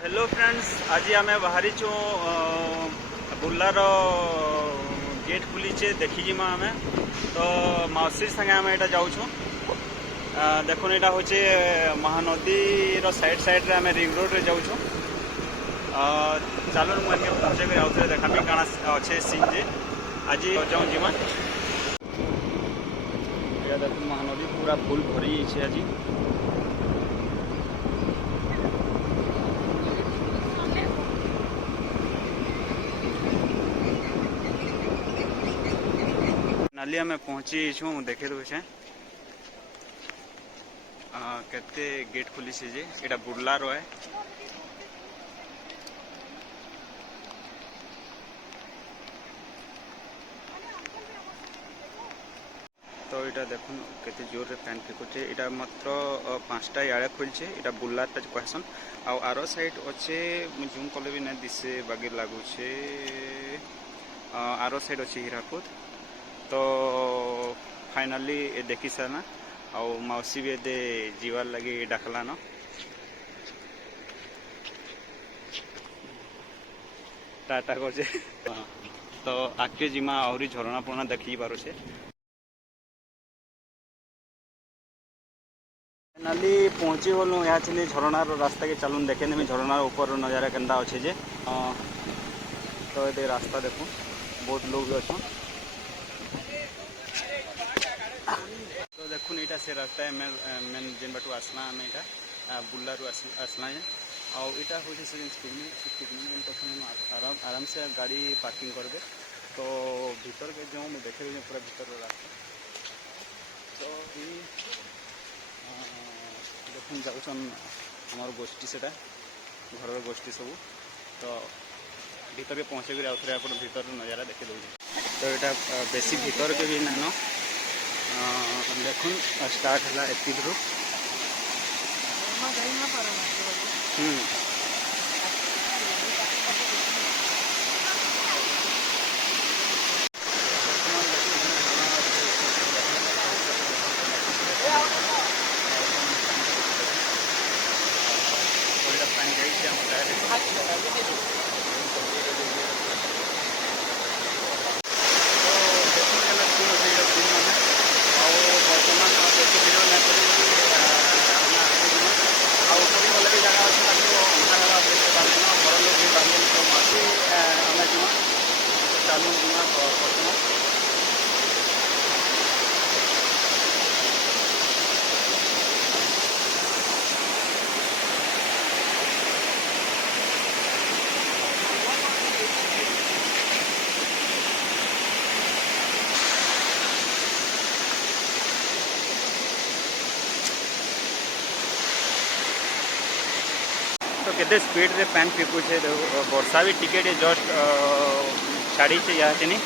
Hello friends, आज आम बाहरी बुर्लार गेट खुलीचे देखी जिमा आम तो मौसी संगे आम यहाँ जाऊँ। देखुन यहाँ हूँ महानदी साइड साइड रे आम रिंग रोड रे जाऊँ। चलो मुझे पहुँचे कर आउे देखामी काଣା अच्छे सीन जे आज जाऊँ जिमा। देखो महानदी पूरा फुल भरी जाइए आज। नाली आम पहुँची छूँ देखे दूचे केते गेट खुली से जे एटा बुर्लार है। तो यहाँ देखुन केते जोर रे फैन फेकुचे। यहाँ मात्र 5टा इे खोलचे। यहाँ बुर्लारटा कहसन आर साइड अच्छे जूम कले भी ना दिसे बागे लगुचे। आर साइड अच्छे हीराकुद। तो फाइनाली देखी सारना आउ मौसी भी एदे जीवार लगी डाकला न टाटा करछे। तो आगे जिमा आहरी झरणा पुरणा देखी पारुछे। फाइनाली पहुँची गलु यहाँ छे झरणार रास्ता के चलून देखे नेमी झरणार ऊपर नजारा केन्दा अच्छे जे। तो ये रास्ता देखो बहुत लोग भी अच्छा। तो देखुन यहाँ से रास्ता है मेन जेन बाटू आसला आम यहाँ बुर्लारू आसला है। और यहाँ हूँ पिकनिक आराम से गाड़ी पार्किंग करबे। तो भीतर के जो मुझे देखे पूरा भीतर रास्ता। तो देखुन जाऊन हमार गोष्ठी से घर गोष्ठी सब। तो भीतर के पहुँचे कर आउे आप भीतर नजारा देखे दूसरे। तो यहाँ बेसी भीतर के भी नान देखुन स्टार्ट है एति रू। तो केते स्पीड रे पैन फेकुचे। वर्षा भी टिकेट जस्ट छाड़ी से यहाँ से नहीं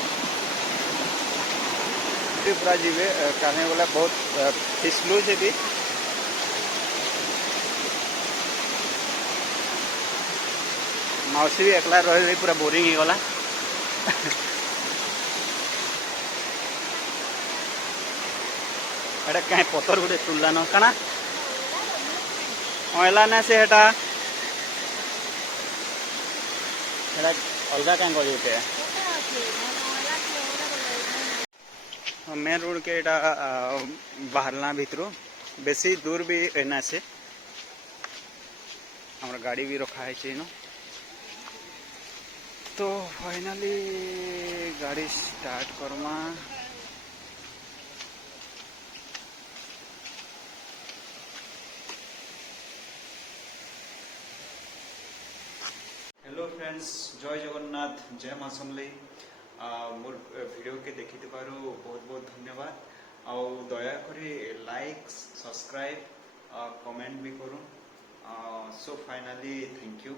पूरा जीवे कहने वाला बहुत फिसलू से भी। मौसी भी एकला रही पूरा बोरिंग ही गला। एटा कहीं पत्थर गोटे तुलला न काना अला ना से हेटा अलग क्या गए मेन रोड के बाहरना भीतर बेसी दूर भी एना से हमारा गाड़ी भी रखा है न। तो फाइनली गाड़ी स्टार्ट करमा। हेलो फ्रेंड्स, जय जगन्नाथ, जय माँ समलेई। मोर वीडियो के देखी बहुत बहुत धन्यवाद। आउ दया करी लाइक सब्सक्राइब कमेंट भी करूँ। So finally thank you.